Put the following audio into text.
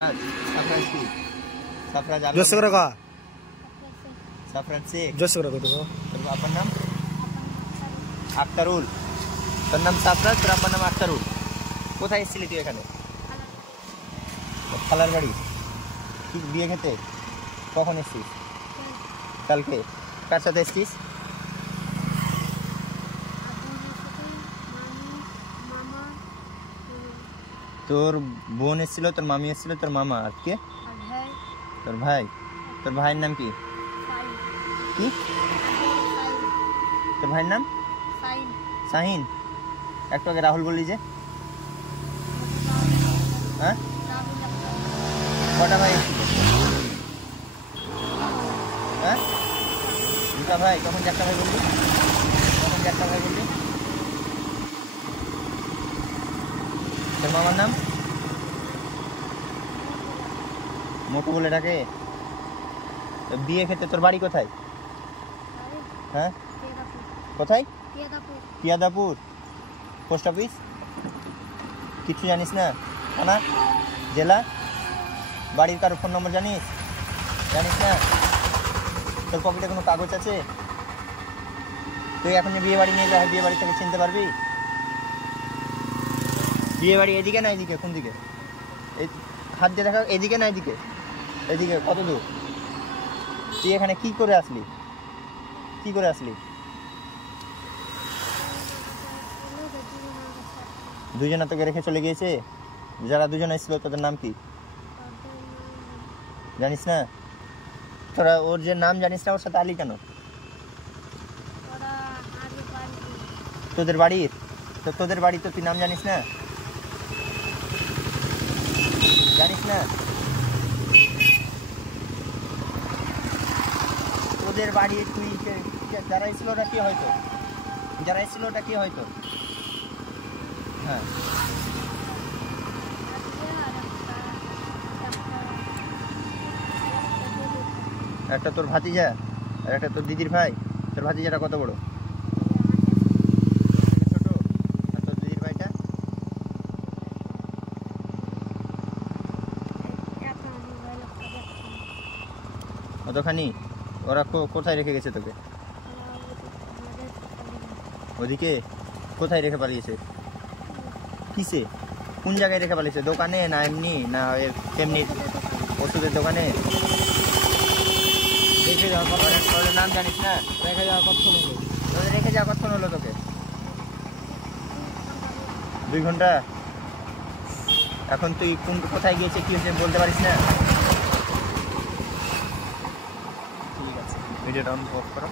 আপনার নাম আক্তারুল, তোর নাম সাফরাজ, তোর আপনার নাম আক্তারুল। কোথায় এসেছিলি তুই? এখানে খালার বাড়ি। কি বিয়ে খেতে? কখন এসছিস? কালকে। কার সাথে এসছিস? তোর বোন এসেছিল, তোর মামি এসেছিল, তোর মামা, আর কে? তোর ভাই। তোর ভাইয়ের নাম কি? কি তোর ভাইয়ের নাম? শাহিন। একটু আগে রাহুল বললি যে। হ্যাঁ, কটা ভাই এসেছিল? হ্যাঁ, দুটা ভাই। কখন চারটা ভাই বললি? কখন চারটা ভাই বললি? তোর মামার নাম মোটু বলে ডাকে। বিয়ে খেতে তোর বাড়ি কোথায়? হ্যাঁ, কোথায়? পিয়াদাপুর। Post office? কিছু জানিস না? থানা, জেলা, বাড়ির কারো ফোন নম্বর জানিস? জানিস না? তোর পকেটে কোনো কাগজ আছে? তুই এখন যে বিয়ে বাড়ি নিয়ে যা, বিয়ে বাড়ি থেকে চিনতে পারবি? বিয়ে বাড়ি এদিকে না এদিকে? কোন দিকে? হাত দিয়ে দেখা। এদিকে না এদিকে? এদিকে। কত দূর? তুই এখানে কি করে আসলি? কি করে আসলি? দুজনা তোকে রেখে চলে গিয়েছে? যারা দুজন এসেছিল তাদের নাম কি জানিস না? তোরা ওর যে নাম জানিস না, ওর সাথে আলি কেন? তোদের বাড়ির তো, তোদের বাড়ি তো তুই নাম জানিস না? জানিস না? তোদের বাড়ি তুই যারা এসেছিল ওটা কে হয়তো? যারা এসেছিল ওটা কে হয়তো? হ্যাঁ, একটা তোর ভাতিজা আর একটা তোর দিদির ভাই। তোর ভাতিজাটা কত বড়? ছোট। আর তোর দিদির ভাইটা? কতখানি? ওরা কোথায় রেখে গেছে তোকে? ওদিকে। কোথায় রেখে পালিয়েছে? কিসে? কোন জায়গায় রেখে পালিয়েছে? দোকানে না এমনি না এমনি ওষুধের দোকানে? রেখে যাওয়ার কথা। নাম জানিস না? রেখে যাওয়ার কতক্ষণ হলো? তোদের রেখে যাওয়া কতক্ষণ হলো তোকে? 2 ঘন্টা। এখন তুই কোথায় গিয়েছে, কি হয়েছে বলতে পারিস না? ঠিক আছে, ভিডিওটা অন করো।